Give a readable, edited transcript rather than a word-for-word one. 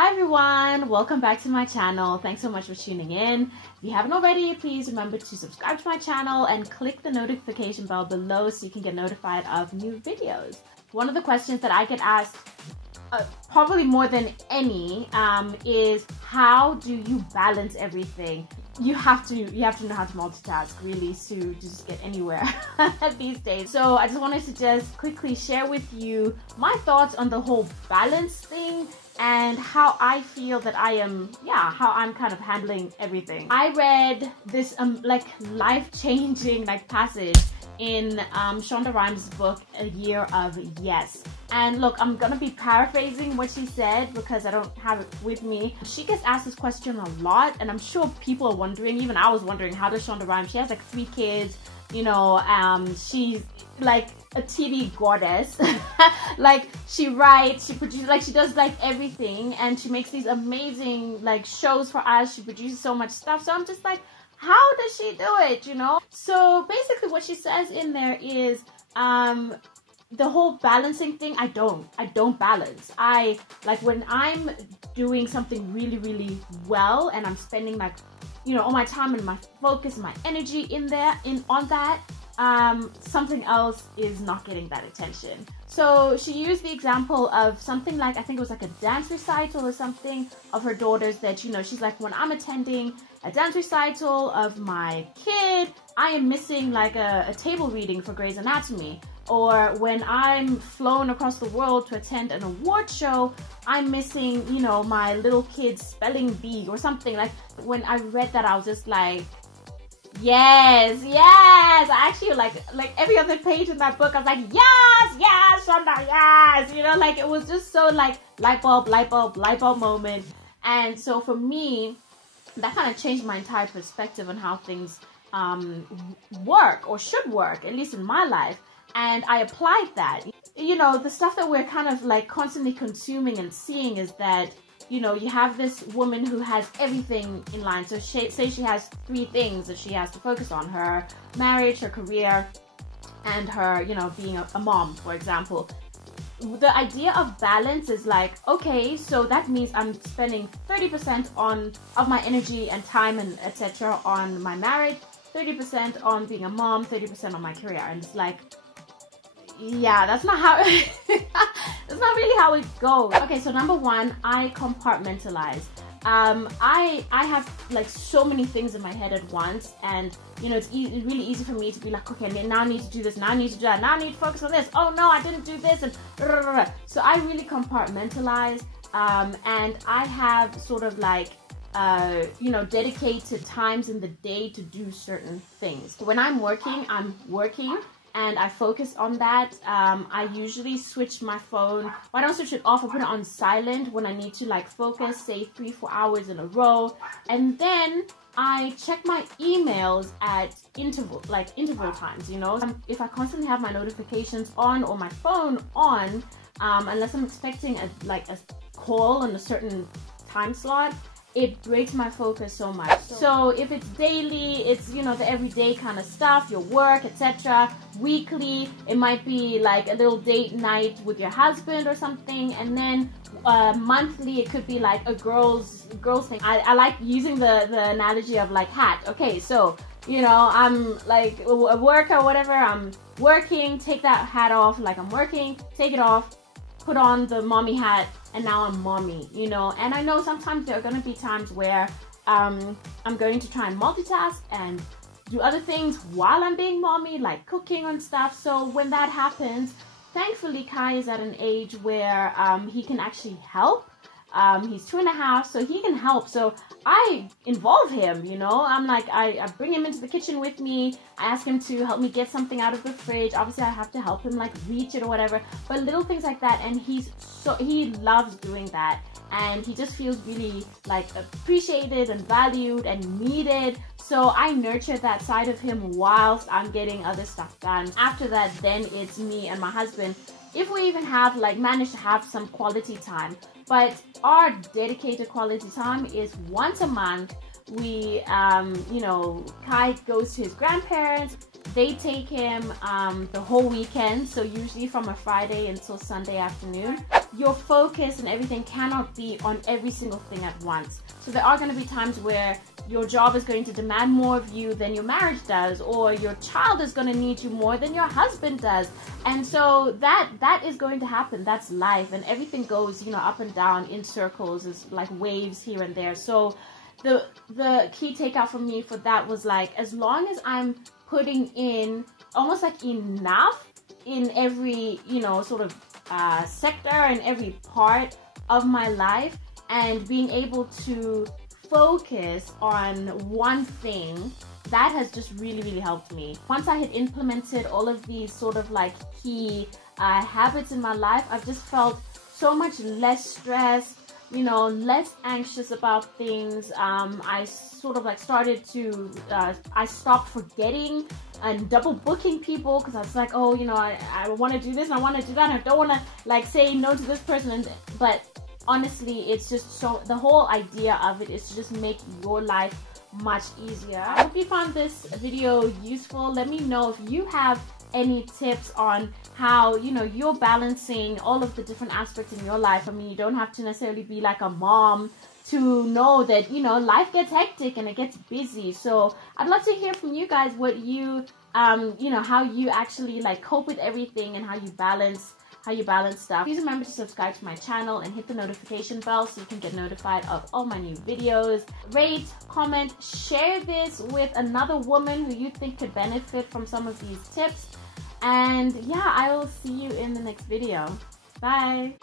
Hi everyone, welcome back to my channel. Thanks so much for tuning in. If you haven't already, please remember to subscribe to my channel and click the notification bell below so you can get notified of new videos. One of the questions that I get asked probably more than any is how do you balance everything? You have to know how to multitask really to just get anywhere these days. So I just wanted to just quickly share with you my thoughts on the whole balance thing and how I feel that how I'm kind of handling everything. I read this like life-changing passage in Shonda Rhimes' book, A Year of Yes. And look, I'm gonna be paraphrasing what she said because I don't have it with me. She gets asked this question a lot, and I'm sure people are wondering, even I was wondering, how does Shonda Rhimes, she has like 3 kids, you know, she's like a TV goddess. Like she writes, she produces, like she does like everything, and she makes these amazing like shows for us. She produces so much stuff. So I'm just like, how does she do it, you know? So basically what she says in there is the whole balancing thing, I don't balance. I like when I'm doing something really, really well and I'm spending like, you know, all my time and my focus and my energy on that, something else is not getting that attention. So she used the example of something like, I think it was like a dance recital or something of her daughters that, you know, she's like, when I'm attending a dance recital of my kid, I am missing like a table reading for Grey's Anatomy. Or when I'm flown across the world to attend an award show, I'm missing, you know, my little kid's spelling bee or something. Like when I read that, I was just like, yes. I actually like every other page in that book, I was like, yes, Shonda, yes. You know, like it was just so like light bulb moment. And so for me, that kind of changed my entire perspective on how things work or should work, at least in my life. And I applied that. You know, the stuff that we're kind of like constantly consuming and seeing is that, you know, you have this woman who has everything in line. So say she has 3 things that she has to focus on: her marriage, her career, and her, you know, being a mom, for example. The idea of balance is like, okay, so that means I'm spending 30% of my energy and time and etc. on my marriage, 30% on being a mom, 30% on my career. And it's like, yeah, that's not how that's not really how it goes. Okay, so number 1, I compartmentalize. I have like so many things in my head at once, and you know, it's really easy for me to be like, okay, now I need to do this, now I need to do that, now I need to focus on this, oh no, I didn't do this, and so I really compartmentalize, and I have sort of like you know, dedicated times in the day to do certain things. When I'm working, and I focus on that. I usually switch my phone. Well, I don't switch it off. I put it on silent when I need to like focus, say 3-4 hours in a row. And then I check my emails at interval times, you know. If I constantly have my notifications on or my phone on, unless I'm expecting a call on a certain time slot, it breaks my focus so much. So if it's daily, it's, you know, the everyday kind of stuff, your work, etc. Weekly, it might be like a little date night with your husband or something. And then monthly, it could be like a girls thing. I like using the analogy of like hat. Okay, so, you know, I'm like a worker or whatever, I'm working, take that hat off, like I'm working, take it off, put on the mommy hat, and now I'm mommy, you know. And I know sometimes there are going to be times where I'm going to try and multitask and do other things while I'm being mommy, like cooking and stuff. So when that happens, thankfully Kai is at an age where he can actually help. He's 2.5, so he can help. So I involve him, you know. I'm like, I bring him into the kitchen with me. I ask him to help me get something out of the fridge. Obviously, I have to help him like reach it or whatever. But little things like that, and he loves doing that, and he just feels really like appreciated and valued and needed. So I nurture that side of him whilst I'm getting other stuff done. After that, then it's me and my husband. If we even have managed to have some quality time. But our dedicated quality time is once a month. We, you know, Kai goes to his grandparents. they take him the whole weekend, so usually from a Friday until Sunday afternoon. Your focus and everything cannot be on every single thing at once. So there are going to be times where your job is going to demand more of you than your marriage does, or your child is going to need you more than your husband does. And so that is going to happen. That's life, and everything goes, you know, up and down in circles, is like waves here and there. So the key takeout for me for that was like, as long as I'm putting in almost like enough in every, you know, sort of sector and every part of my life, and being able to focus on one thing, that has just really helped me. Once I had implemented all of these sort of like key habits in my life, I've just felt so much less stressed, you know, less anxious about things. I sort of like started to, I stopped forgetting and double booking people, because I was like, oh, you know, I want to do this and I want to do that, and I don't want to like say no to this person. But honestly, it's just so, the whole idea of it is to just make your life much easier. I hope you found this video useful. Let me know if you have any tips on how, you know, you're balancing all of the different aspects in your life. I mean, you don't have to necessarily be like a mom to know that, you know, life gets hectic and it gets busy. So I'd love to hear from you guys what you, you know, how you actually like cope with everything and how you balance stuff. Please remember to subscribe to my channel and hit the notification bell so you can get notified of all my new videos. Rate, comment, share this with another woman who you think could benefit from some of these tips. And yeah, I will see you in the next video. Bye.